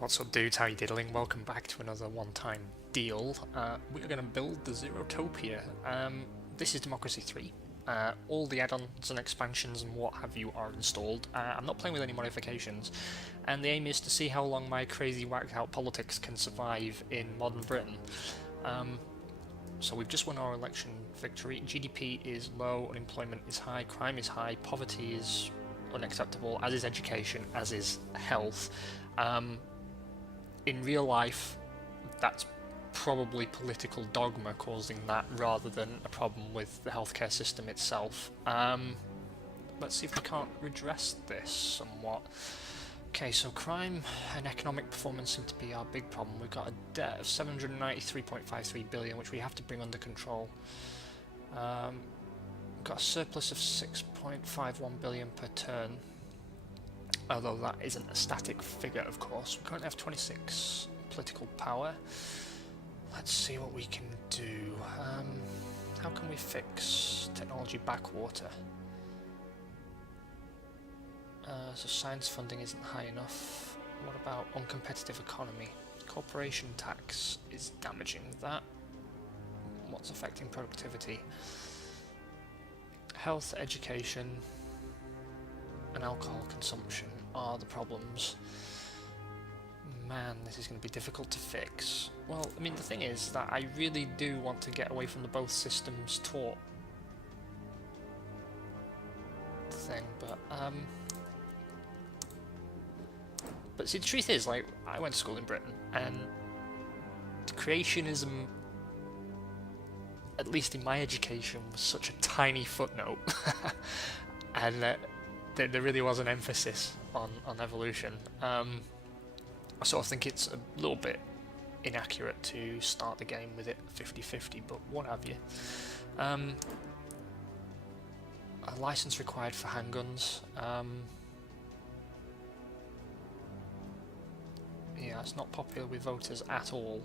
What's up, dudes? How you diddling? Welcome back to another one-time deal. We're going to build the Zerotopia. This is Democracy 3. All the add-ons and expansions and what have you are installed. I'm not playing with any modifications, and the aim is to see how long my crazy whacked-out politics can survive in modern Britain. So we've just won our election victory. GDP is low, unemployment is high, crime is high, poverty is unacceptable, as is education, as is health. In real life, that's probably political dogma causing that rather than a problem with the healthcare system itself. Let's see if we can't redress this somewhat. Okay, so crime and economic performance seem to be our big problem. We've got a debt of 793.53 billion, which we have to bring under control. We've got a surplus of 6.51 billion per turn, although that isn't a static figure, of course. We currently have 26 political power. Let's see what we can do. How can we fix technology backwater? So science funding isn't high enough. What about uncompetitive economy? Corporation tax is damaging that. What's affecting productivity? Health, education, and alcohol consumption are the problems. Man, this is going to be difficult to fix. Well, I mean, the thing is that I really do want to get away from the both systems taught thing, but see, the truth is, like, I went to school in Britain, and creationism, at least in my education, was such a tiny footnote, and there really was an emphasis on evolution. I sort of think it's a little bit inaccurate to start the game with it 50-50, but what have you. A license required for handguns. Yeah, it's not popular with voters at all,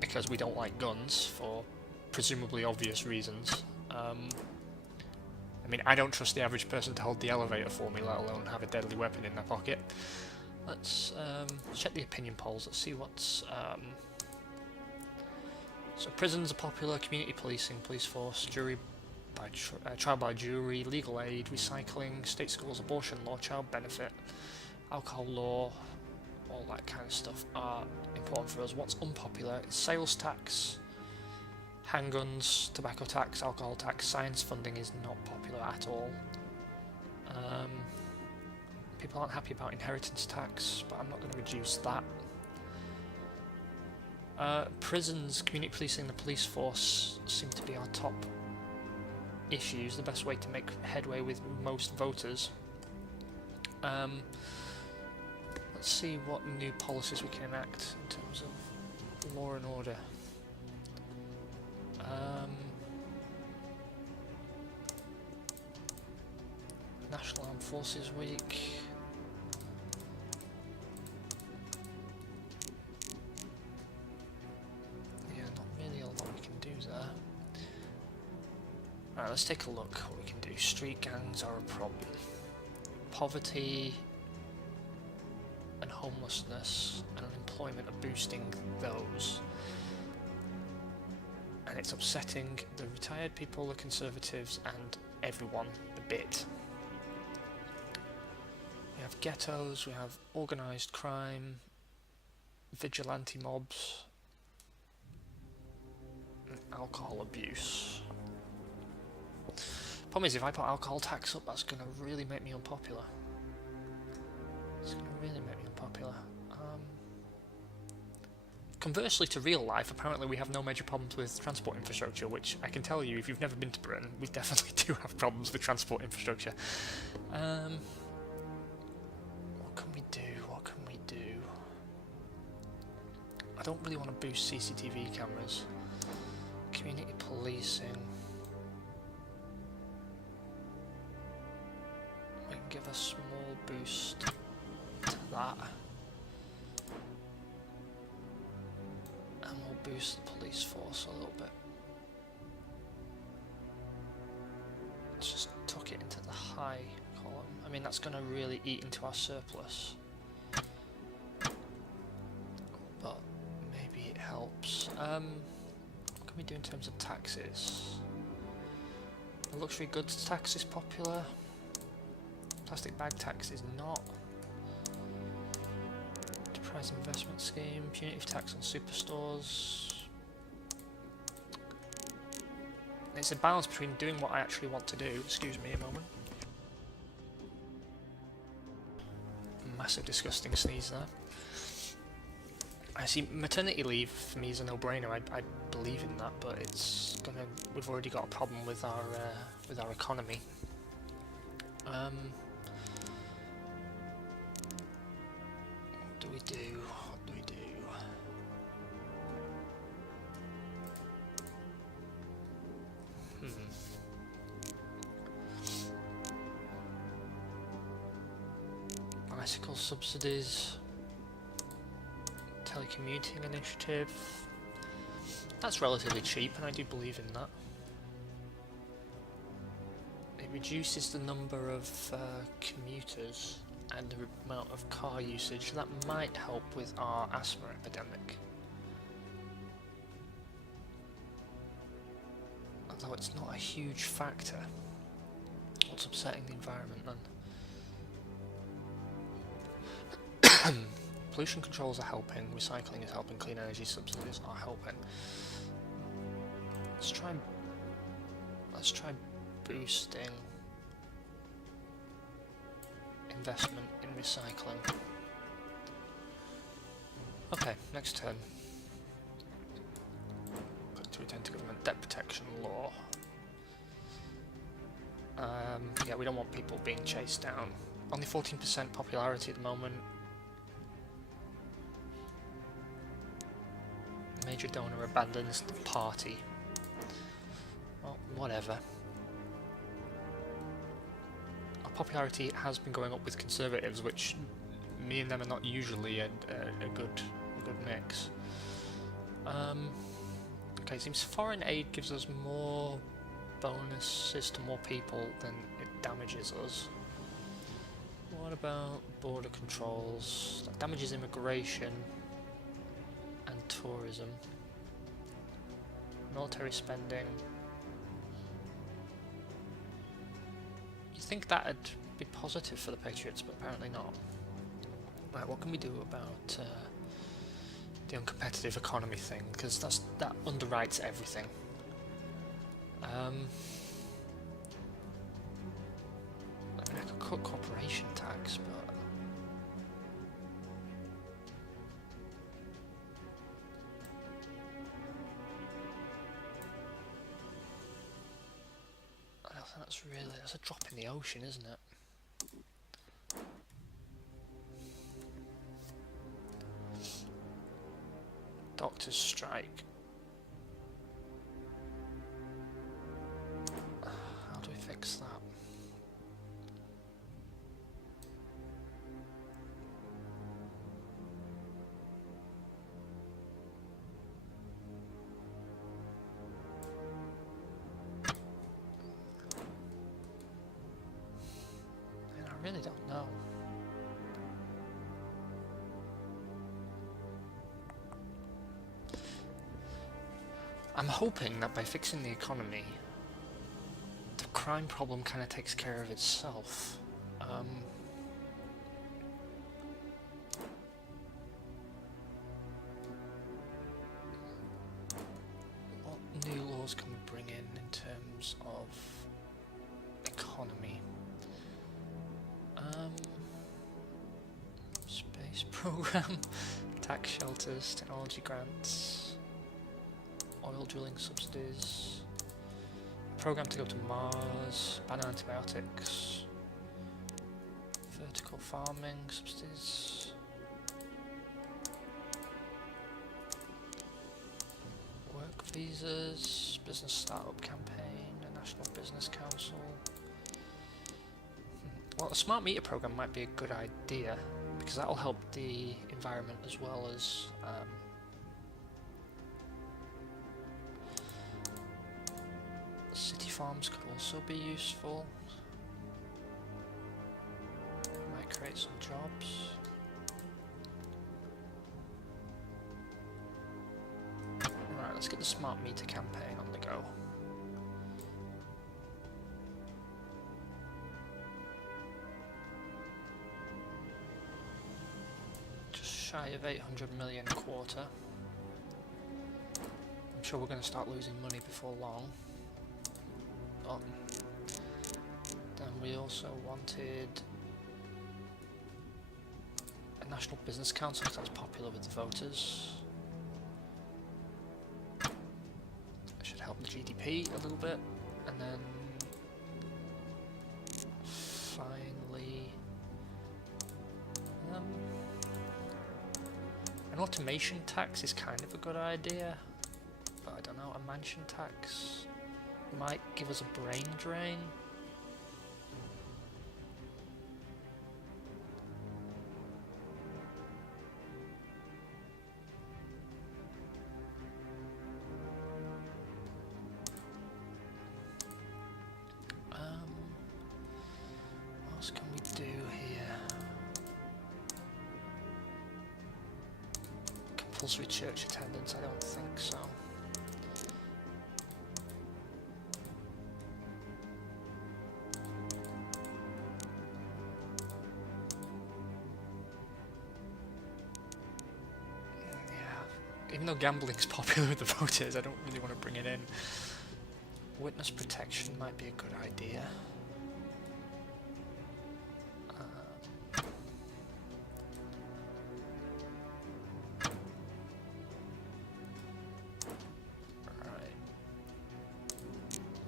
because we don't like guns for presumably obvious reasons. I mean, I don't trust the average person to hold the elevator for me, let alone have a deadly weapon in their pocket. Let's check the opinion polls. Let's see what's... So prisons are popular, community policing, police force, jury by trial by jury, legal aid, recycling, state schools, abortion law, child benefit, alcohol law, all that kind of stuff are important for us. What's unpopular is sales tax, handguns, tobacco tax, alcohol tax. Science funding is not popular at all. People aren't happy about inheritance tax, but I'm not going to reduce that. Prisons, community policing, the police force seem to be our top issues, the best way to make headway with most voters. Let's see what new policies we can enact in terms of law and order. National Armed Forces Week. Alright, let's take a look what we can do. Street gangs are a problem. Poverty and homelessness and unemployment are boosting those. And it's upsetting the retired people, the conservatives, and everyone a bit. We have ghettos, we have organised crime, vigilante mobs, and alcohol abuse. Problem is, if I put alcohol tax up, that's going to really make me unpopular. It's going to really make me unpopular. Conversely to real life, apparently we have no major problems with transport infrastructure, which I can tell you, if you've never been to Britain, we definitely do have problems with transport infrastructure. What can we do? What can we do? I don't really want to boost CCTV cameras. Community policing. We can give a small boost to that. And we'll boost the police force a little bit. Let's just tuck it into the high column. I mean, that's going to really eat into our surplus. What can we do in terms of taxes? The luxury goods tax is popular. Plastic bag tax is not. Enterprise investment scheme, punitive tax on superstores. It's a balance between doing what I actually want to do. Excuse me a moment. Massive disgusting sneeze there. I see maternity leave for me is a no-brainer. I believe in that, but it's gonna. We've already got a problem with our economy. What do we do? What do we do? Bicycle subsidies. Telecommuting initiative. That's relatively cheap, and I do believe in that. It reduces the number of commuters and the amount of car usage. That might help with our asthma epidemic. Although it's not a huge factor. What's upsetting the environment then? Pollution controls are helping, recycling is helping, clean energy subsidies are helping. Let's try boosting investment in recycling. Okay, next turn. Click to return to government. Debt protection law. Yeah, we don't want people being chased down. Only 14% popularity at the moment. Major donor abandons the party. Well, whatever. Our popularity has been going up with Conservatives, which me and them are not usually a good mix. Okay, seems foreign aid gives us more bonuses to more people than it damages us. What about border controls? That damages immigration and tourism. Military spending. You'd think that'd be positive for the Patriots, but apparently not. Right, what can we do about the uncompetitive economy thing? Because that underwrites everything. I mean, I could cut corporation tax, but I don't think that's a drop in the ocean, isn't it? Doctors strike. How do we fix that? I really don't know. I'm hoping that by fixing the economy, the crime problem kind of takes care of itself. What new laws can we bring in terms of economy? Space program, tax shelters, technology grants, oil drilling subsidies, program to go to Mars, ban antibiotics, vertical farming subsidies, work visas, business startup campaign, a national business council. Well, a smart meter program might be a good idea because that'll help the environment as well as city farms could also be useful. Might create some jobs. Right, let's get the smart meter campaign on the go. Just shy of 800 million a quarter. I'm sure we're going to start losing money before long. But then we also wanted a National Business Council, because that's popular with the voters. It should help the GDP a little bit. And then finally an automation tax is kind of a good idea, but I don't know, a mansion tax might give us a brain drain. What else can we do here? Compulsory church attendance, I don't think so. Even though gambling's popular with the voters, I don't really want to bring it in. Witness protection might be a good idea. Right.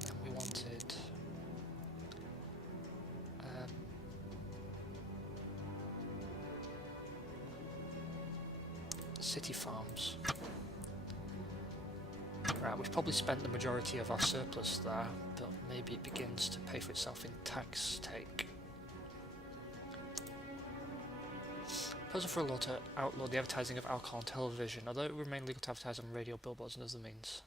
And we wanted city farms. Right, we've probably spent the majority of our surplus there, but maybe it begins to pay for itself in tax take. Proposal for a law to outlaw the advertising of alcohol on television, although it will remain legal to advertise on radio, billboards and other means.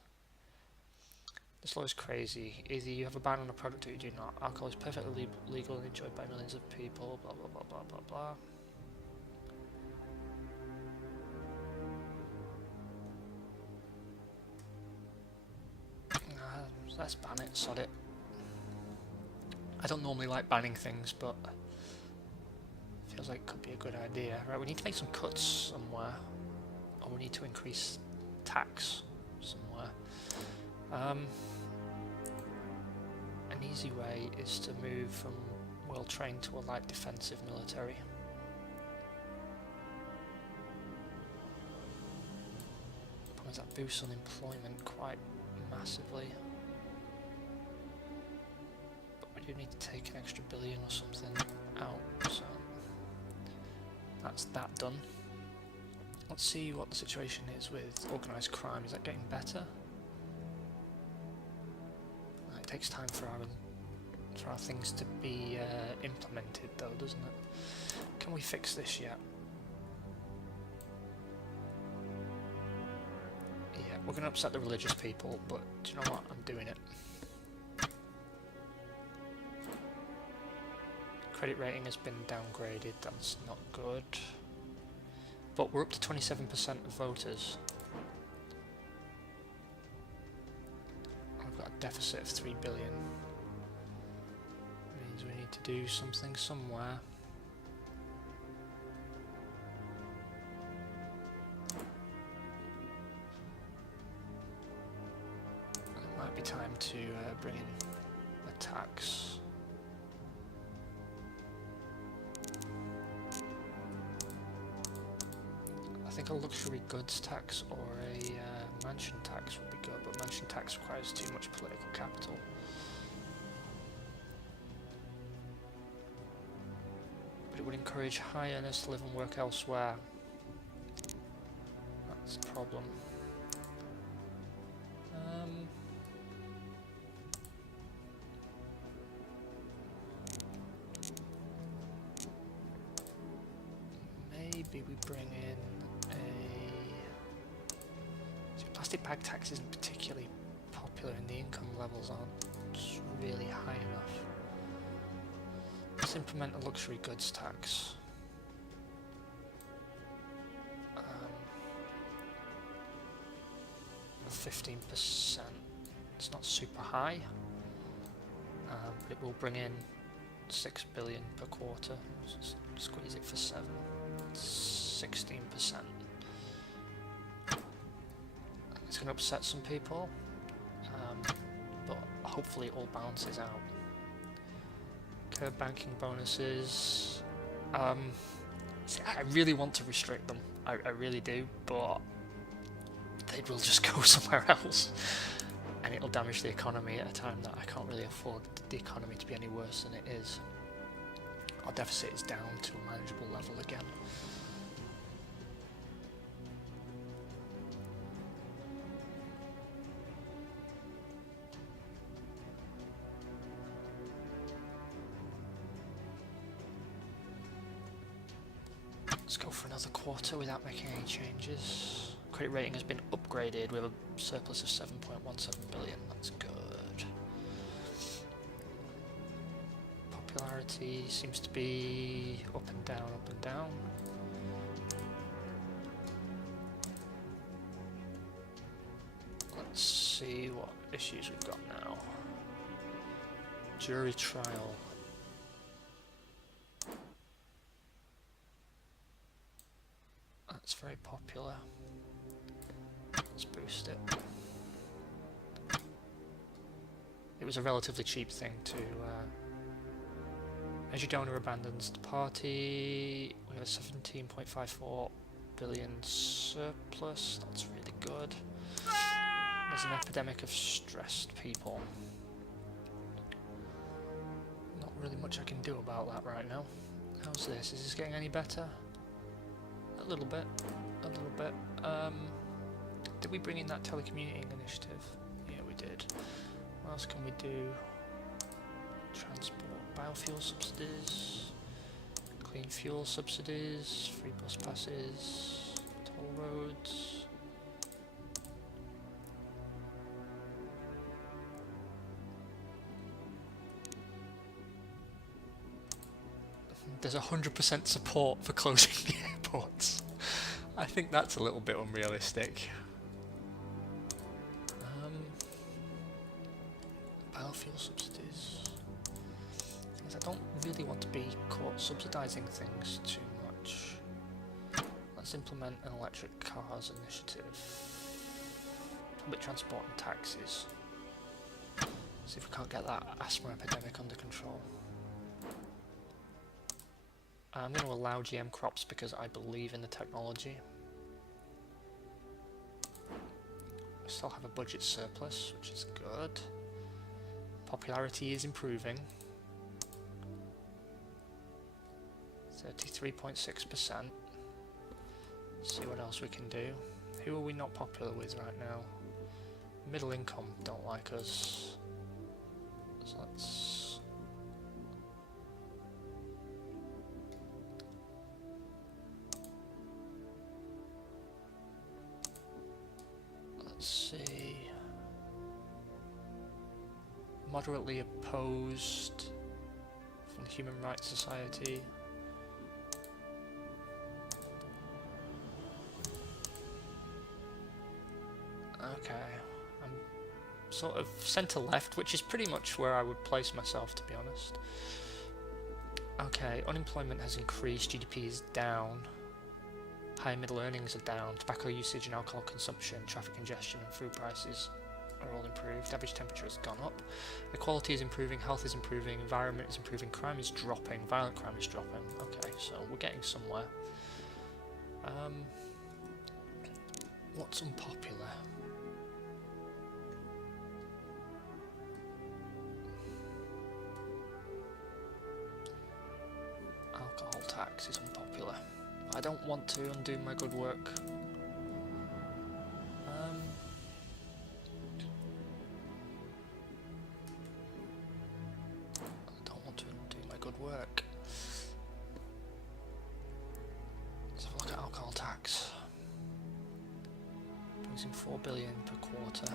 This law is crazy. Either you have a ban on a product or you do not. Alcohol is perfectly legal and enjoyed by millions of people, blah blah blah blah blah blah. Let's ban it, sod it. I don't normally like banning things, but feels like it could be a good idea. Right, we need to make some cuts somewhere, or we need to increase tax somewhere. An easy way is to move from well-trained to a light defensive military. Problem is that boosts unemployment quite massively. You need to take an extra billion or something out, so that's that done. Let's see what the situation is with organised crime. Is that getting better? It takes time for our things to be implemented though, doesn't it? Can we fix this yet? Yeah, we're going to upset the religious people, but do you know what? I'm doing it. Credit rating has been downgraded, that's not good. But we're up to 27% of voters. I've got a deficit of 3 billion. Means we need to do something somewhere. It might be time to bring in a tax. I think a luxury goods tax or a mansion tax would be good, but mansion tax requires too much political capital. But it would encourage high earners to live and work elsewhere. That's a problem. Maybe we bring in plastic bag tax isn't particularly popular and the income levels aren't really high enough. Let's implement a luxury goods tax. 15%. It's not super high, but it will bring in 6 billion per quarter. Just squeeze it for 7. 16%. It's going to upset some people, but hopefully it all balances out. Curb banking bonuses. See, I really want to restrict them. I really do, but they will just go somewhere else, and it'll damage the economy at a time that I can't really afford the economy to be any worse than it is. Our deficit is down to a manageable level again. Let's go for another quarter without making any changes. Credit rating has been upgraded with a surplus of 7.17 billion. That's good. Popularity seems to be up and down, up and down. Let's see what issues we've got now. Jury trial. That's very popular. Let's boost it. It was a relatively cheap thing to as your donor abandons the party. We have a 17.54 billion surplus. That's really good. There's an epidemic of stressed people. Not really much I can do about that right now. How's this? Is this getting any better? A little bit. A little bit. Did we bring in that telecommuting initiative? Yeah, we did. What else can we do? Transport, biofuel subsidies, clean fuel subsidies, free bus passes, toll roads. There's 100% support for closing the airports. I think that's a little bit unrealistic. Biofuel subsidies. I don't really want to be caught subsidising things too much. Let's implement an electric cars initiative. Public transport and taxis. See if we can't get that asthma epidemic under control. I'm going to allow GM crops because I believe in the technology. We still have a budget surplus, which is good. Popularity is improving. 33.6%. See what else we can do. Who are we not popular with right now? Middle income don't like us. So let's see. Moderately opposed from the Human Rights Society. Okay, I'm sort of centre-left, which is pretty much where I would place myself, to be honest. Okay, unemployment has increased, GDP is down, high and middle earnings are down, tobacco usage and alcohol consumption, traffic congestion and food prices are all improved, average temperature has gone up, equality is improving, health is improving, environment is improving, crime is dropping, violent crime is dropping. Okay, so we're getting somewhere. What's unpopular? Alcohol tax is unpopular. I don't want to undo my good work. I don't want to undo my good work. Let's have a look at alcohol tax. Brings in 4 billion per quarter.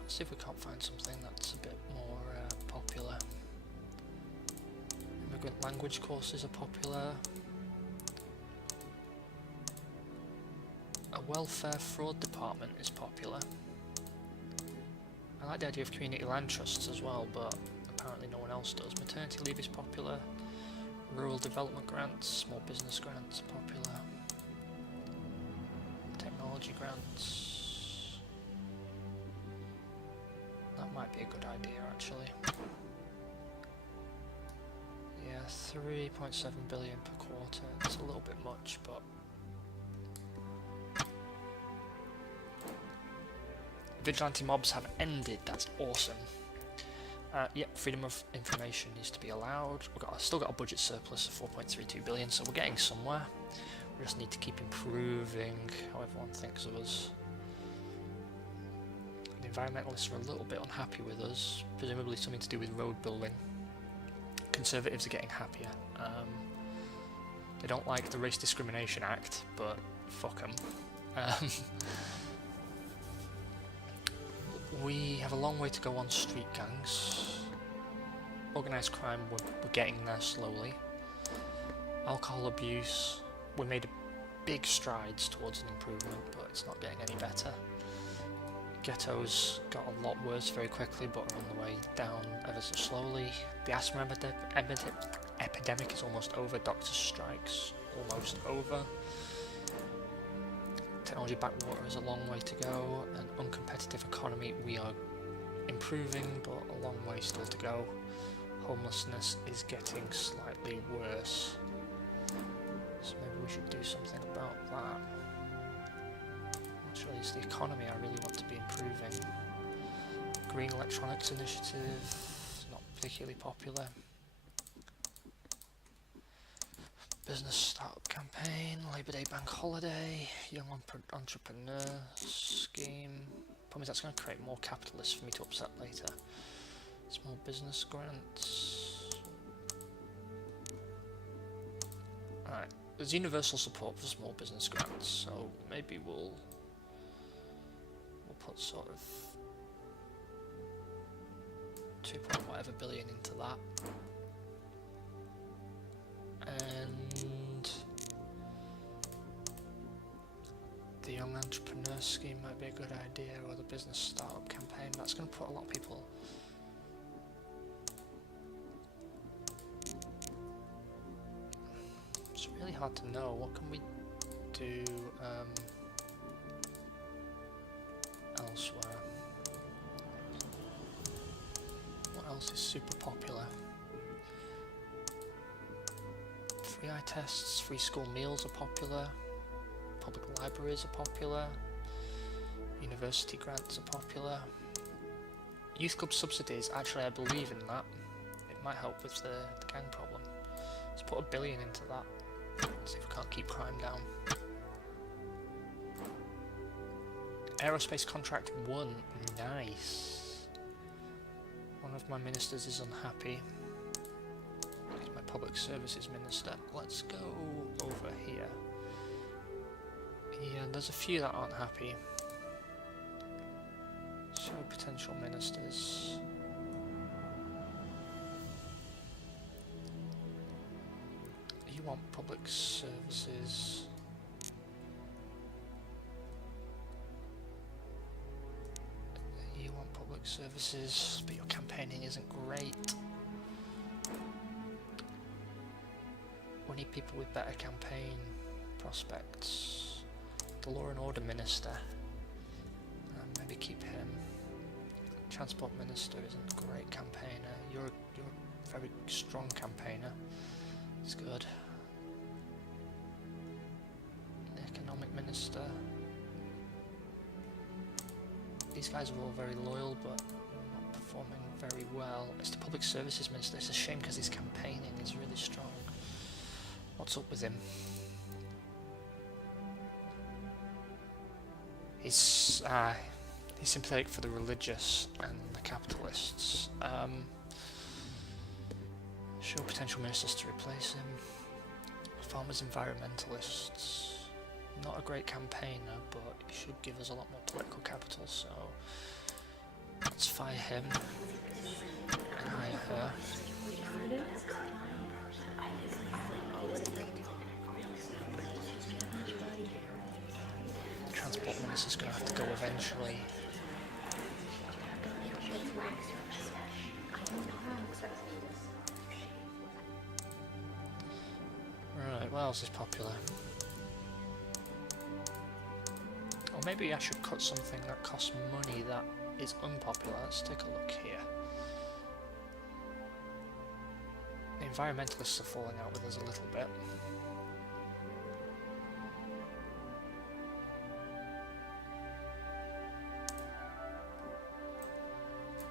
Let's see if we can't find something that's a bit more popular. Immigrant language courses are popular. A welfare fraud department is popular. I like the idea of community land trusts as well, but apparently no one else does. Maternity leave is popular. Rural development grants, small business grants are popular. Technology grants. That might be a good idea actually. Yeah, 3.7 billion per quarter. It's a little bit much, but vigilante mobs have ended. That's awesome. Yep, freedom of information needs to be allowed. Still got a budget surplus of 4.32 billion, so we're getting somewhere. We just need to keep improving how everyone thinks of us. The environmentalists are a little bit unhappy with us, presumably something to do with road building. Conservatives are getting happier. They don't like the Race Discrimination Act, but fuck them. We have a long way to go on street gangs. Organised crime, we're getting there slowly. Alcohol abuse, we made big strides towards an improvement, but it's not getting any better. Ghettos got a lot worse very quickly, but are on the way down ever so slowly. The asthma epidemic is almost over. Doctor strikes almost over. Technology backwater is a long way to go. An uncompetitive economy, we are improving, but a long way still to go. Homelessness is getting slightly worse, so maybe we should do something about that. Actually, it's the economy I really want to be improving. Green Electronics Initiative, not particularly popular. Business Startup Campaign, Labour Day Bank Holiday, Young Entrepreneur Scheme. Problem is that's going to create more capitalists for me to upset later. Small Business Grants. Alright, there's universal support for small business grants, so maybe we'll put sort of 2 point whatever billion into that. And the Young Entrepreneur Scheme might be a good idea, or the Business Startup Campaign. That's going to put a lot of people. It's really hard to know. What can we do elsewhere? What else is super popular? Free eye tests, free school meals are popular, public libraries are popular, university grants are popular. Youth club subsidies, actually I believe in that. It might help with the gang problem. Let's put $1 billion into that, see if we can't keep crime down. Aerospace contract 1, nice. One of my ministers is unhappy. He's my public services minister. Let's go over here. Yeah, there's a few that aren't happy. Show potential ministers. You want public services. You want public services, but your campaigning isn't great. We need people with better campaign prospects. The Law and Order Minister. Maybe keep him. Transport Minister isn't a great campaigner. You're a very strong campaigner. It's good. The Economic Minister. These guys are all very loyal, but not performing very well. It's the Public Services Minister. It's a shame because his campaigning is really strong. What's up with him? He's sympathetic for the religious and the capitalists. Show potential ministers to replace him. Farmers Environmentalists. Not a great campaigner, but he should give us a lot more political capital, so let's fire him and hire her. transport minister is going to have to go eventually. Right, what else is popular? Or maybe I should cut something that costs money that is unpopular. Let's take a look here. The environmentalists are falling out with us a little bit.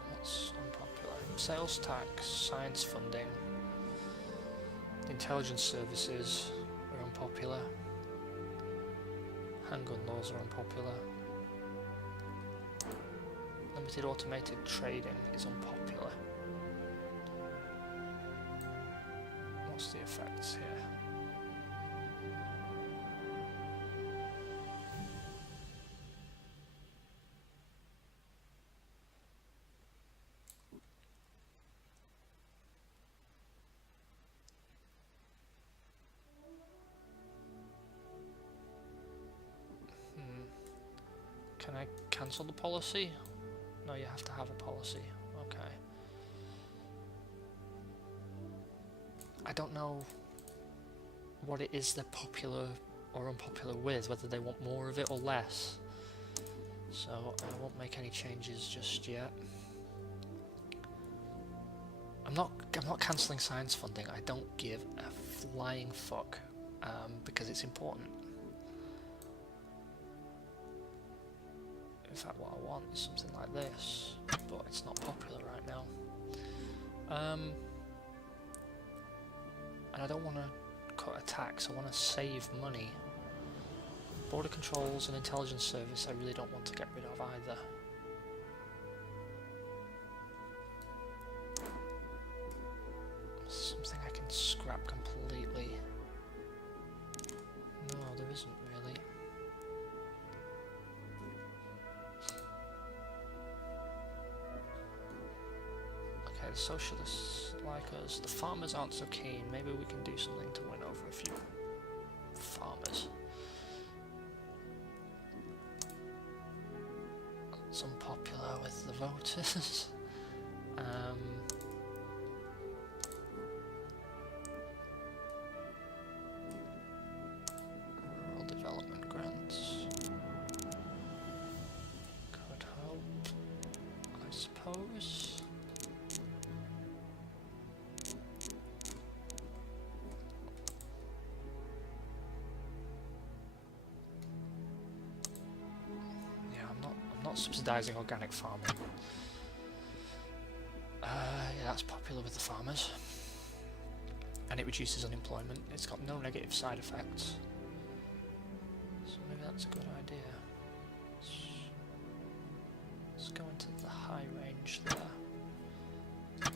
What's unpopular? Sales tax, science funding, intelligence services are unpopular. Handgun laws are unpopular. Limited automated trading is unpopular. What's the effects here? Can I cancel the policy? No, you have to have a policy. Okay. I don't know what it is they're popular or unpopular with, whether they want more of it or less. So I won't make any changes just yet. I'm not cancelling science funding. I don't give a flying fuck because it's important. In fact, what I want is something like this, but it's not popular right now. And I don't want to cut a tax, I want to save money. Border controls and intelligence service I really don't want to get rid of either. Something I can scrap completely. No, there isn't really. Okay, the socialists like us. The farmers aren't so keen. Maybe we can do something to win over a few farmers. It's unpopular with the voters. Rural development grants. Could help, I suppose. Not subsidising organic farming. Yeah, that's popular with the farmers. And it reduces unemployment. It's got no negative side effects. So maybe that's a good idea. Let's go into the high range there.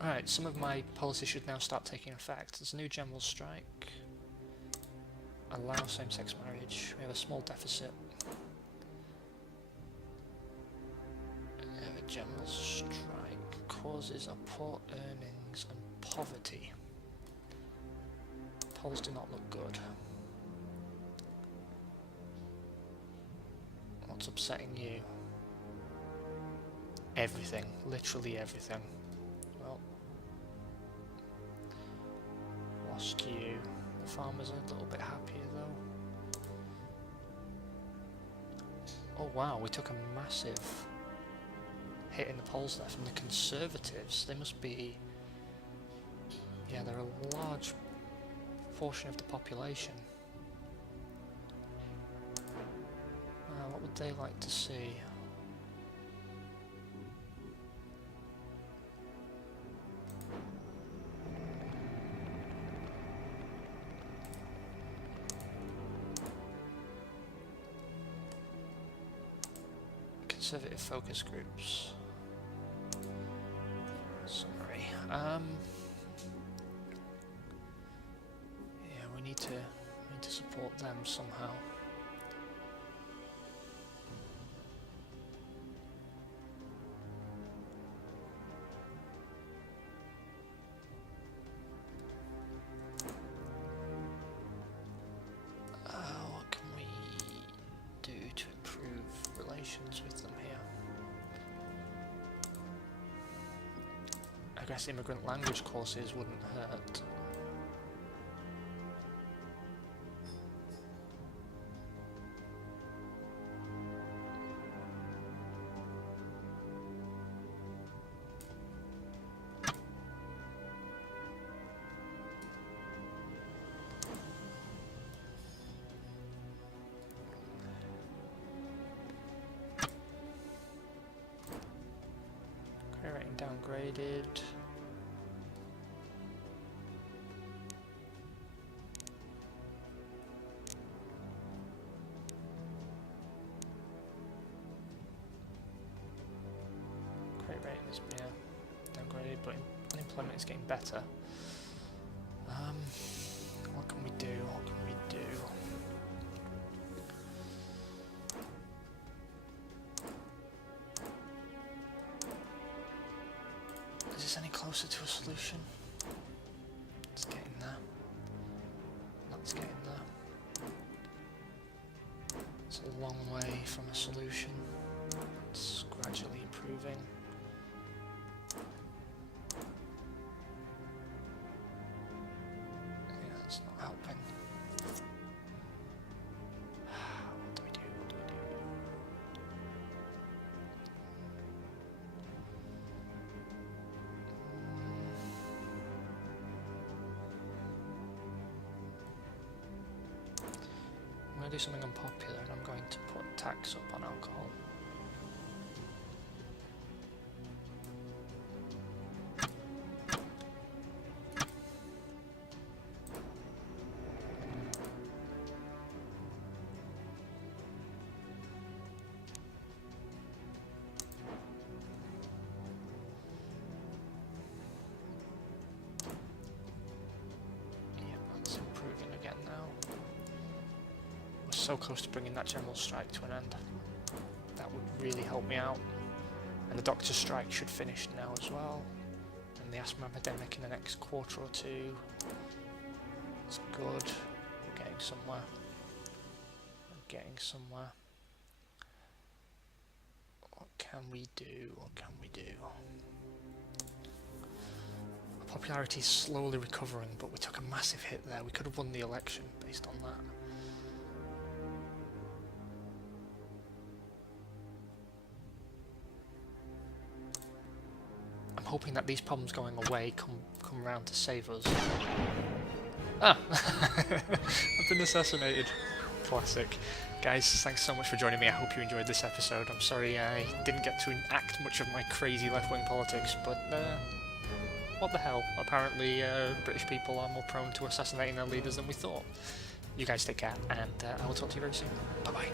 Alright, some of my policies should now start taking effect. There's a new general strike. Allow same-sex marriage. We have a small deficit. General strike causes of poor earnings and poverty. Polls do not look good. What's upsetting you? Everything. Literally everything. Well, lost you. The farmers are a little bit happier though. Oh wow, we took a massive hit in the polls there from the Conservatives. They must be, yeah, they're a large portion of the population. What would they like to see? Conservative focus groups. Summary. Yeah, we need to support them somehow. What can we guess immigrant language courses wouldn't hurt. Career rating downgraded. Career rating is downgraded, but unemployment is getting better. What can we do? What can we do? Is this any closer to a solution? It's getting there. That's getting there. It's a long way from a solution. It's gradually improving. Yeah, it's not helping. What do we do? What do we do? I'm going to do something unpopular, and I'm going to put tax up on alcohol. Yep, that's improving again now. We're so close to bringing that general strike to an end. That would really help me out. And the doctor's strike should finish now as well. And the asthma epidemic in the next quarter or two. It's good. We're getting somewhere. We're getting somewhere. What can we do? What can we do? Our popularity is slowly recovering, but we took a massive hit there. We could have won the election based on that. I'm hoping that these problems going away come around to save us. Ah! I've been assassinated. Classic. Guys, thanks so much for joining me. I hope you enjoyed this episode. I'm sorry I didn't get to enact much of my crazy left-wing politics, but what the hell? Apparently British people are more prone to assassinating their leaders than we thought. You guys take care, and I will talk to you very soon. Bye-bye.